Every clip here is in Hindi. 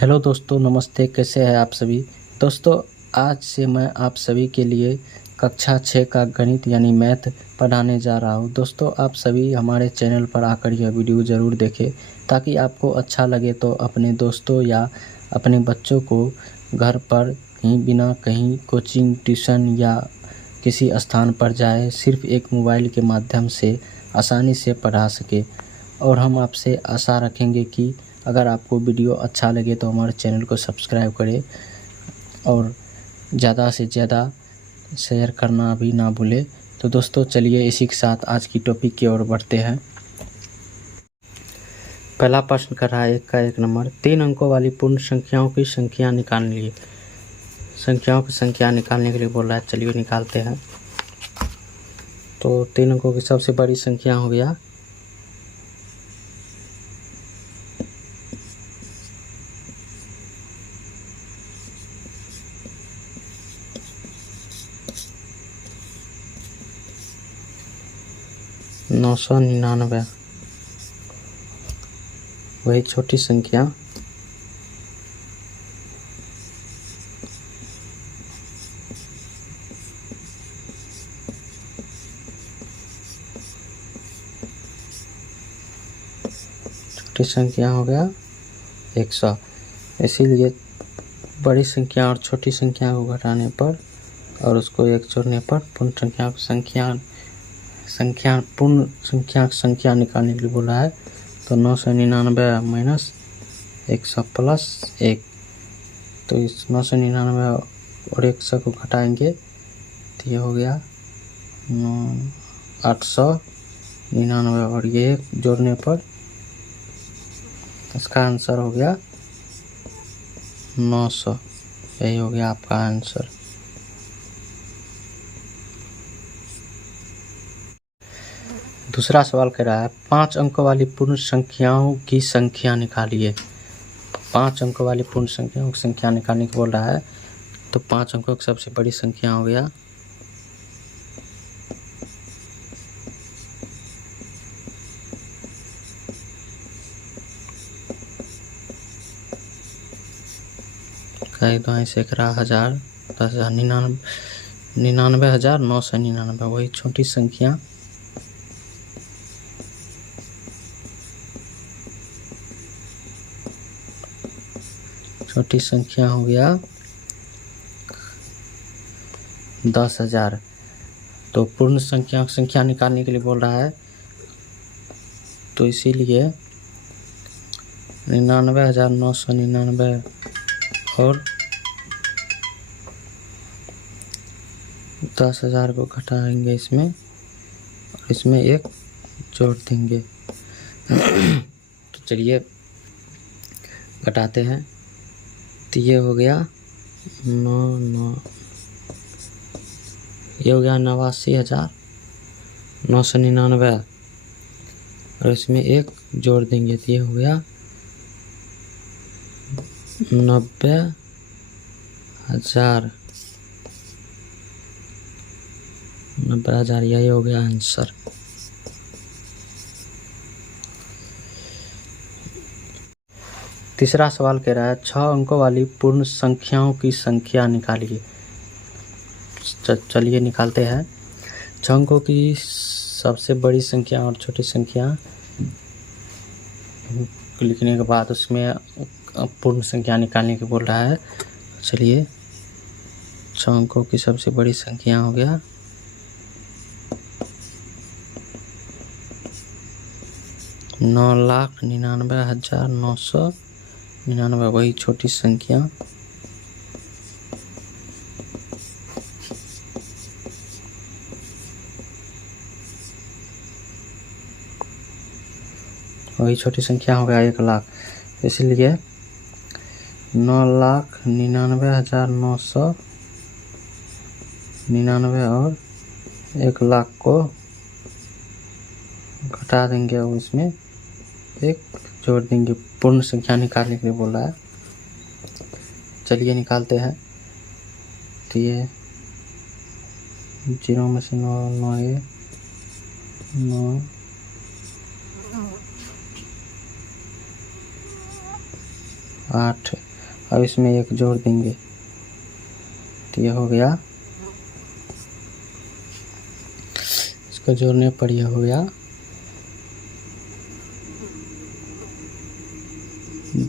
हेलो दोस्तों, नमस्ते। कैसे हैं आप सभी दोस्तों। आज से मैं आप सभी के लिए कक्षा 6 का गणित यानी मैथ पढ़ाने जा रहा हूं। दोस्तों, आप सभी हमारे चैनल पर आकर यह वीडियो ज़रूर देखें ताकि आपको अच्छा लगे तो अपने दोस्तों या अपने बच्चों को घर पर ही बिना कहीं कोचिंग, ट्यूशन या किसी स्थान पर जाए सिर्फ एक मोबाइल के माध्यम से आसानी से पढ़ा सके। और हम आपसे आशा रखेंगे कि अगर आपको वीडियो अच्छा लगे तो हमारे चैनल को सब्सक्राइब करें और ज़्यादा से ज़्यादा शेयर करना भी ना भूलें। तो दोस्तों, चलिए इसी के साथ आज की टॉपिक की ओर बढ़ते हैं। पहला प्रश्न कर रहा है 1 का 1 नंबर। 3 अंकों वाली पूर्ण संख्याओं की संख्या निकालने संख्याओं की संख्या निकालने के लिए बोल रहा है। चलिए निकालते हैं। तो 3 अंकों की सबसे बड़ी संख्या हो गया 999। वही छोटी संख्या 100। इसीलिए बड़ी संख्या और छोटी संख्या को घटाने पर और उसको 1 जोड़ने पर पूर्ण संख्या पूर्ण संख्या निकालने के लिए बोला है। तो 999 माइनस 100 प्लस 1। तो इस 999 और 100 को घटाएंगे तो ये हो गया 899 और ये 1 जोड़ने पर इसका आंसर हो गया 900। यही हो गया आपका आंसर। दूसरा सवाल कह रहा है 5 अंकों वाली पूर्ण संख्याओं की संख्या निकालिए। 5 अंकों वाली पूर्ण संख्याओं की संख्या निकालने को बोल रहा है। तो 5 अंकों की सबसे बड़ी संख्या हो गया 1000, 10,000, 99,999। वही छोटी संख्या हो गया 10,000। तो पूर्ण संख्या निकालने के लिए बोल रहा है। तो इसीलिए 99,999 और 10,000 को घटाएंगे इसमें और इसमें 1 जोड़ देंगे। तो चलिए घटाते हैं। तो ये हो गया 9 ये हो गया 89,999 और इसमें 1 जोड़ देंगे तो ये हो गया 90,000। यही हो गया आंसर। तीसरा सवाल कह रहा है 6 अंकों वाली पूर्ण संख्याओं की संख्या निकालिए। चलिए निकालते हैं। 6 अंकों की सबसे बड़ी संख्या और छोटी संख्या लिखने के बाद उसमें पूर्ण संख्या निकालने के बोल रहा है। चलिए 6 अंकों की सबसे बड़ी संख्या हो गया 9,99,999। वही छोटी संख्या हो गया 1,00,000। इसलिए 9,99,999 और 1,00,000 को घटा देंगे और इसमें 1 जोड़ देंगे। पूर्ण संख्या निकालने के लिए बोल रहा है। चलिए निकालते हैं। तो ये 0 में से 9 8 अब इसमें एक जोड़ देंगे तो ये हो गया, इसको जोड़ने पर यह हो गया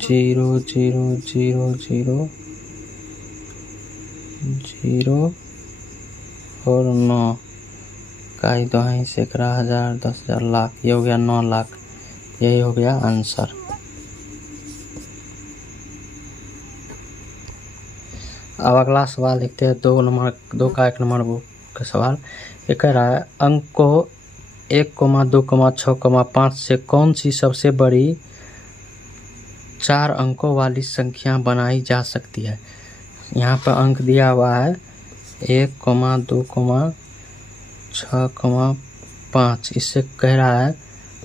0 0 0 0 0 और 9 इकाई दहाई सैकड़ा हजार 10,000 लाख, ये हो गया 9 लाख। यही हो गया आंसर। अब अगला सवाल देखते हैं 2 का 1 नंबर बुक का सवाल। ये कह रहा है अंक को 1, 2, 6, 5 से कौन सी सबसे बड़ी 4 अंकों वाली संख्या बनाई जा सकती है। यहाँ पर अंक दिया हुआ है 1, 2, 6, 5। इससे कह रहा है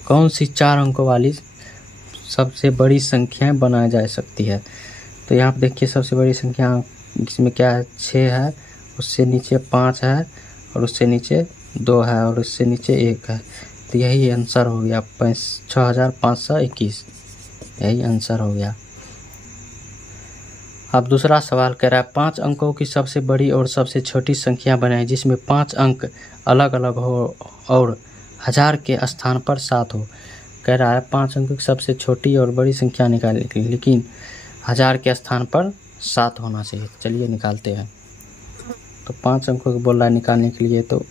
कौन सी 4 अंकों वाली सबसे बड़ी संख्याएं बनाई जा सकती है। तो यहाँ पर देखिए सबसे बड़ी संख्या इसमें क्या है, 6 है, उससे नीचे 5 है, और उससे नीचे 2 है, और उससे नीचे 1 है। तो यही आंसर हो गया 6521। यही आंसर हो गया। अब दूसरा सवाल कह रहा है 5 अंकों की सबसे बड़ी और सबसे छोटी संख्या बनाएं जिसमें 5 अंक अलग अलग हो और 1000 के स्थान पर 7 हो। कह रहा है 5 अंकों की सबसे छोटी और बड़ी संख्या निकालने के लिए, लेकिन 1000 के स्थान पर 7 होना चाहिए। चलिए निकालते हैं। तो 5 अंकों को बोल रहा है निकालने के लिए, तो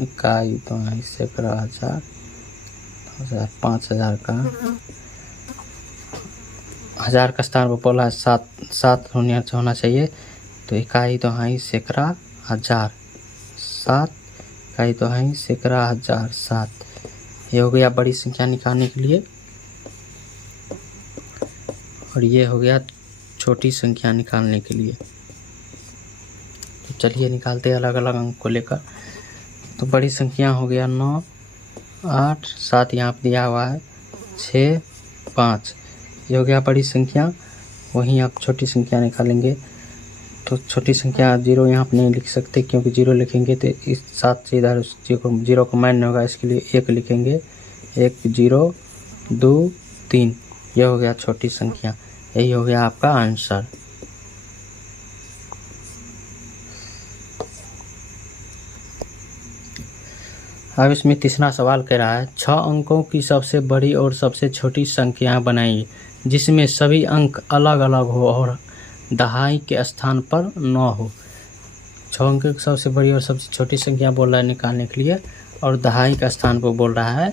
इकाई दहाई सैकड़ा हजार 5000 का 1000 का स्थान पर बोला है 7 होना चाहिए। तो इकाई दहाई सैकड़ा हजार 7, इकाई दहाई सैकड़ा हजार 7। ये हो गया बड़ी संख्या निकालने के लिए, और ये हो गया छोटी संख्या निकालने के लिए। तो चलिए निकालते हैं अलग अलग अंक को लेकर। तो बड़ी संख्या हो गया 9, 8, 7 यहाँ पर दिया हुआ है, 6, 5। ये हो गया बड़ी संख्या। वहीं आप छोटी संख्या निकालेंगे। तो छोटी संख्या 0 यहाँ पर नहीं लिख सकते, क्योंकि 0 लिखेंगे तो इस 7 से इधर 0 को मान्य होगा, इसके लिए 1 लिखेंगे। 1 0 2 3। ये हो गया छोटी संख्या। यही हो गया आपका आंसर। अब इसमें तीसरा सवाल कह रहा है 6 अंकों की सबसे बड़ी और सबसे छोटी संख्याएं बनाइए जिसमें सभी अंक अलग अलग हो और दहाई के स्थान पर 9 हो। 6 अंकों की सबसे बड़ी और सबसे छोटी संख्या बोल रहा है निकालने के लिए, और दहाई का स्थान पर बोल रहा है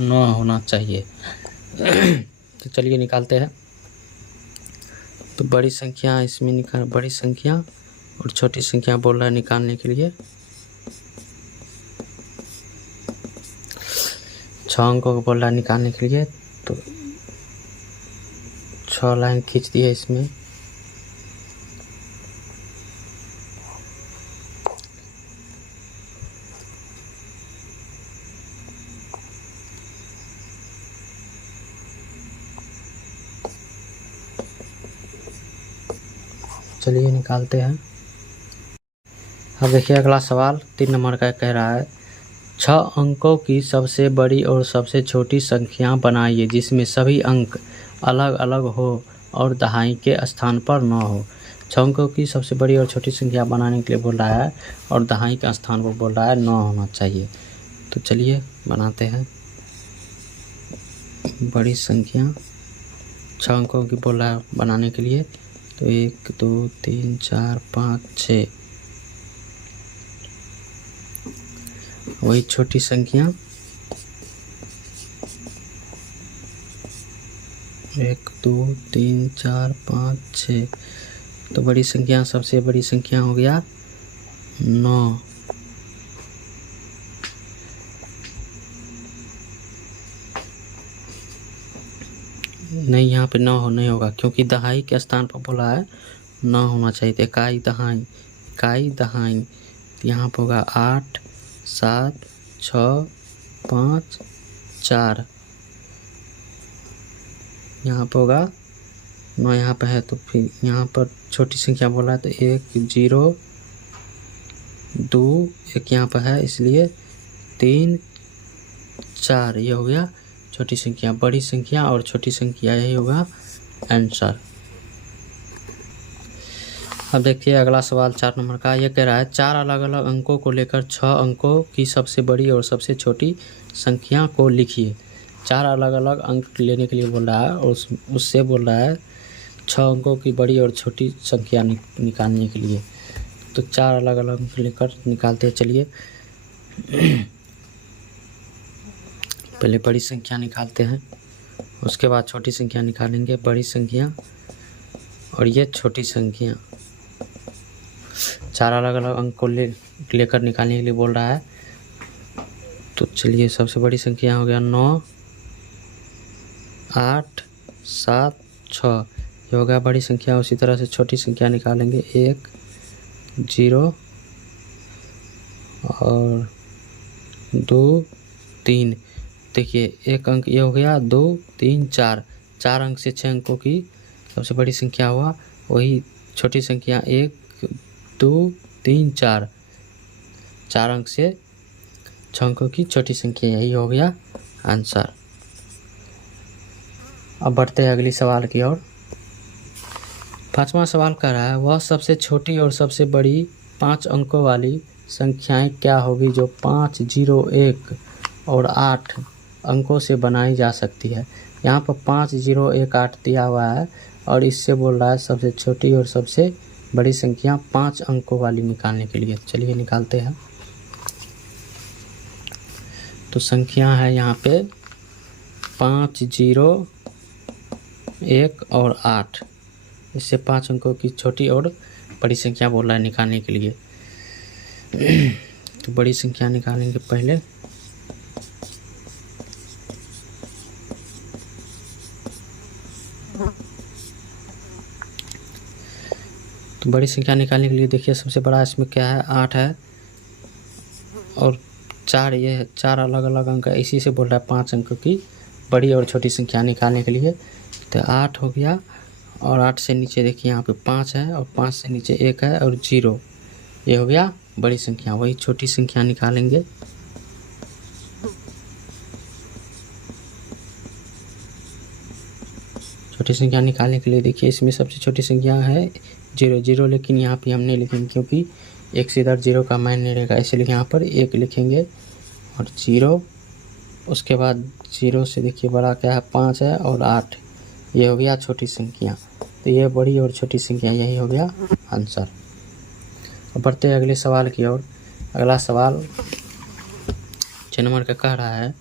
9 होना चाहिए। तो चलिए निकालते हैं। तो बड़ी संख्या इसमें बड़ी संख्या और छोटी संख्या बोल रहा है निकालने के लिए। 6 अंकों को बोल रहा है निकालने के लिए। तो 6 लाइन खींच दिए इसमें। चलिए निकालते हैं। अब देखिए अगला सवाल 3 नंबर का कह रहा है 6 अंकों की सबसे बड़ी और सबसे छोटी संख्या बनाइए जिसमें सभी अंक अलग अलग हो और दहाई के स्थान पर 9 हो। 6 अंकों की सबसे बड़ी और छोटी संख्या बनाने के लिए बोल रहा है, और दहाई का स्थान पर बोल रहा है 9 होना चाहिए। तो चलिए बनाते हैं। बड़ी संख्या 6 अंकों की बोल रहा है बनाने के लिए। तो 1 2 3 4 5 6। वही छोटी संख्या 1 2 3 4 5 6। तो बड़ी संख्या सबसे बड़ी संख्या हो गया 9। नहीं, यहाँ पे 9 नहीं होगा, क्योंकि दहाई के स्थान पर बोला है 9 होना चाहिए। तो इकाई दहाई यहाँ पर होगा 8 7 6 5 4। यहाँ पर होगा 9, यहाँ पर है। तो फिर यहाँ पर छोटी संख्या बोला है, तो 1 0 2 1 यहाँ पर है, इसलिए 3 4। ये हो गया छोटी संख्या। बड़ी संख्या और छोटी संख्या यही होगा आंसर। अब देखिए अगला सवाल 4 नंबर का। ये कह रहा है 4 अलग अलग अंकों को लेकर 6 अंकों की सबसे बड़ी और सबसे छोटी संख्या को लिखिए। 4 अलग अलग अंक लेने के लिए बोल रहा है और उससे बोल रहा है 6 अंकों की बड़ी और छोटी संख्या निकालने के लिए। तो 4 अलग अलग अंक लेकर निकालते हैं। चलिए पहले बड़ी संख्या निकालते हैं, उसके बाद छोटी संख्या निकालेंगे। बड़ी संख्या और ये छोटी संख्या, 4 अलग अलग अंक को लेकर निकालने के लिए बोल रहा है। तो चलिए सबसे बड़ी संख्या हो गया 9, 8, 7, 6, ये हो गया बड़ी संख्या। उसी तरह से छोटी संख्या निकालेंगे 1, 0 और 2, 3। देखिए एक अंक ये हो गया, 2, 3, 4, 4 अंक से 6 अंकों की सबसे बड़ी संख्या हुआ। वही छोटी संख्या 1, 2, 3, 4, 4 अंक से 6 अंकों की छोटी संख्या, यही हो गया आंसर। अब बढ़ते हैं अगली सवाल की ओर। 5वां सवाल कर रहा है वह सबसे छोटी और सबसे बड़ी 5 अंकों वाली संख्याएं क्या होगी जो 5, 0, 1 और 8 अंकों से बनाई जा सकती है। यहाँ पर 5, 0, 1, 8 दिया हुआ है और इससे बोल रहा है सबसे छोटी और सबसे बड़ी संख्या 5 अंकों वाली निकालने के लिए। चलिए निकालते हैं। तो संख्या है यहाँ पे 5, 0, 1 और 8। इससे 5 अंकों की छोटी और बड़ी संख्या बोल रहा है निकालने के लिए। तो बड़ी संख्या निकालेंगे पहले। तो बड़ी संख्या निकालने के लिए देखिए सबसे बड़ा इसमें क्या है, 8 है और 4, ये है 4 अलग अलग अंक है। इसी से बोल रहा है 5 अंकों की बड़ी और छोटी संख्या निकालने के लिए। तो 8 हो गया और 8 से नीचे देखिए यहाँ पे 5 है और 5 से नीचे 1 है और 0, ये हो गया बड़ी संख्या। वही छोटी संख्या निकालेंगे। छोटी संख्या निकालने के लिए देखिए इसमें सबसे छोटी संख्या है 0, 0, लेकिन यहाँ पे हम नहीं लिखेंगे क्योंकि 1 से इधर 0 का मान नहीं रहेगा, इसलिए यहाँ पर 1 लिखेंगे और 0। उसके बाद 0 से देखिए बड़ा क्या है, 5 है और 8, ये हो गया छोटी संख्या। तो ये बड़ी और छोटी संख्या, यही हो गया आंसर। अब बढ़ते हैं अगले सवाल की ओर। अगला सवाल 6 नंबर का कह रहा है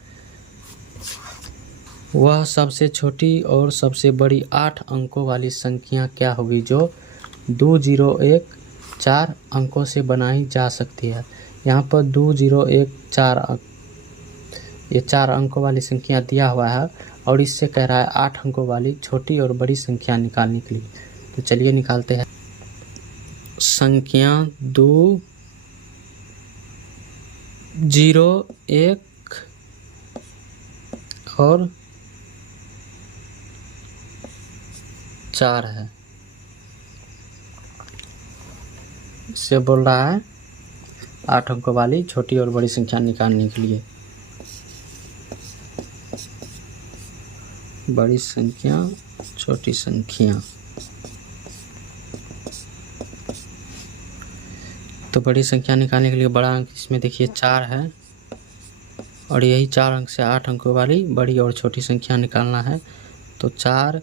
वह सबसे छोटी और सबसे बड़ी 8 अंकों वाली संख्या क्या होगी जो 2, 0, 1, 4 अंकों से बनाई जा सकती है। यहाँ पर 2, 0, 1, 4 अंक, ये 4 अंकों वाली संख्या दिया हुआ है और इससे कह रहा है 8 अंकों वाली छोटी और बड़ी संख्या निकालने के लिए। तो चलिए निकालते हैं। संख्या 2, 0, 1 और 4 है। इससे बोल रहा है 8 अंकों वाली छोटी और बड़ी संख्या निकालने के लिए। बड़ी संख्या, छोटी संख्या। तो बड़ी संख्या निकालने के लिए बड़ा अंक इसमें देखिए 4 है और यही 4 अंक से 8 अंकों वाली बड़ी और छोटी संख्या निकालना है। तो 4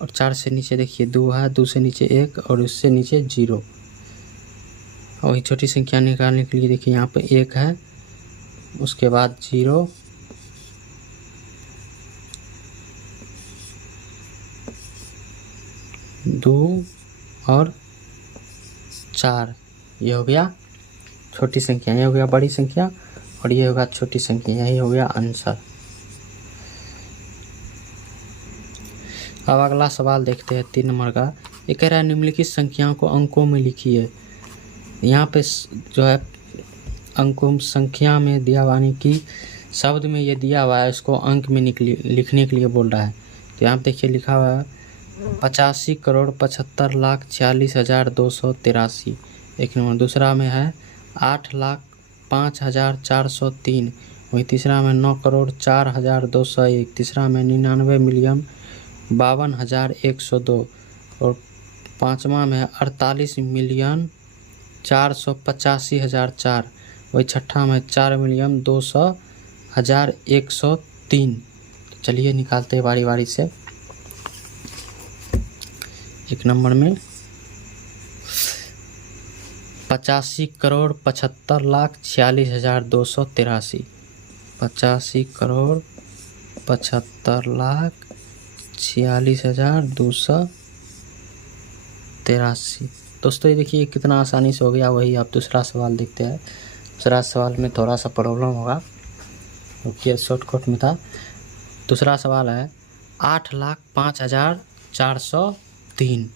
और 4 से नीचे देखिए 2 है, 2 से नीचे 1 और उससे नीचे 0। और वही छोटी संख्या निकालने के लिए देखिए यहाँ पे 1 है, उसके बाद 0, दो और 4, ये हो गया छोटी संख्या, ये हो गया बड़ी संख्या और ये होगा छोटी संख्या, यही हो गया आंसर। अब अगला सवाल देखते हैं 3 नंबर का। ये कह रहा है निम्नलिखित संख्याओं को अंकों में लिखिए। यहाँ पे जो है अंकों संख्या में दिया हुआ कि शब्द में ये दिया हुआ है, इसको अंक में लिखने के लिए बोल रहा है। तो यहाँ पे देखिए लिखा हुआ है 85,75,40,283। एक नंबर। दूसरा में है 8,05,403। वही तीसरा में 9,04,201। तीसरा में 99,52,102 और पाँचवा में है 48,485,004। वही छठा में 4,200,103। चलिए निकालते हैं बारी बारी से। एक नंबर में 85,75,46,283। 85,75,46,283। दोस्तों ये देखिए कितना आसानी से हो गया। वही आप दूसरा सवाल देखते हैं। दूसरा सवाल में थोड़ा सा प्रॉब्लम होगा क्योंकि शॉर्टकट में था। दूसरा सवाल है 8,05,403।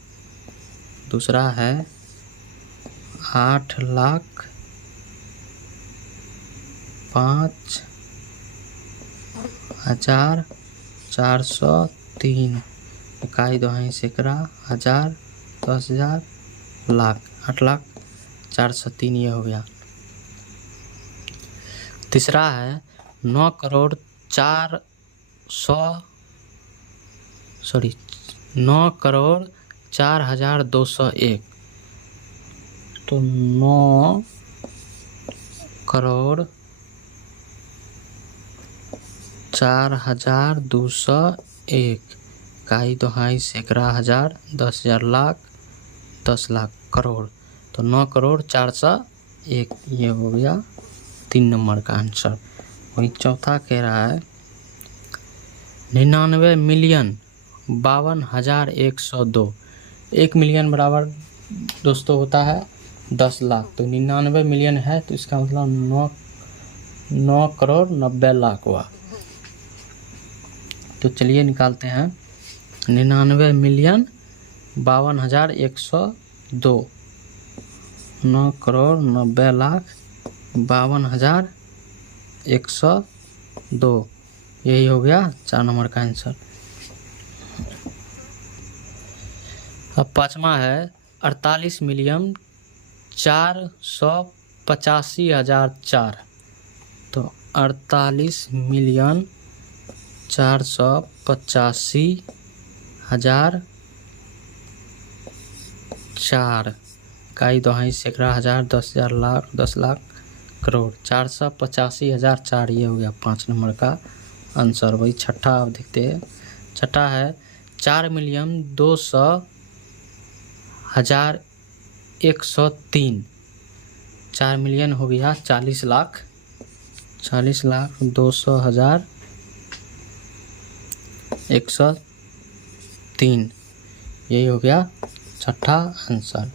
दूसरा है 8,05,403। इकाई दोहाई सैकड़ा हजार 10,000 लाख। 8,04,03 ये हो गया। तीसरा है 9,04,201। तो 9,04,201। इकाई दोहाई सैकड़ा हजार 10,000 लाख 10 लाख करोड़। तो 9,04,01 ये हो गया 3 नंबर का आंसर। वही चौथा कह रहा है 99,52,102। 1 मिलियन बराबर दोस्तों होता है 10 लाख। तो 99 मिलियन है तो इसका मतलब 9,90,00,000 हुआ। तो चलिए निकालते हैं 99,52,102। 9,90,52,102 यही हो गया 4 नंबर का आंसर। अब पाँचवा है 48,485,004। तो 48,485,004। इकाई दोहाई सैकड़ा हजार 10,000 लाख 10 लाख करोड़। 485,004 ये हो गया 5 नंबर का आंसर। वही छठा आप देखते हैं। छठा है 4,200,103। 4 मिलियन हो गया 40 लाख। 40,200,103 यही हो गया छठा आंसर।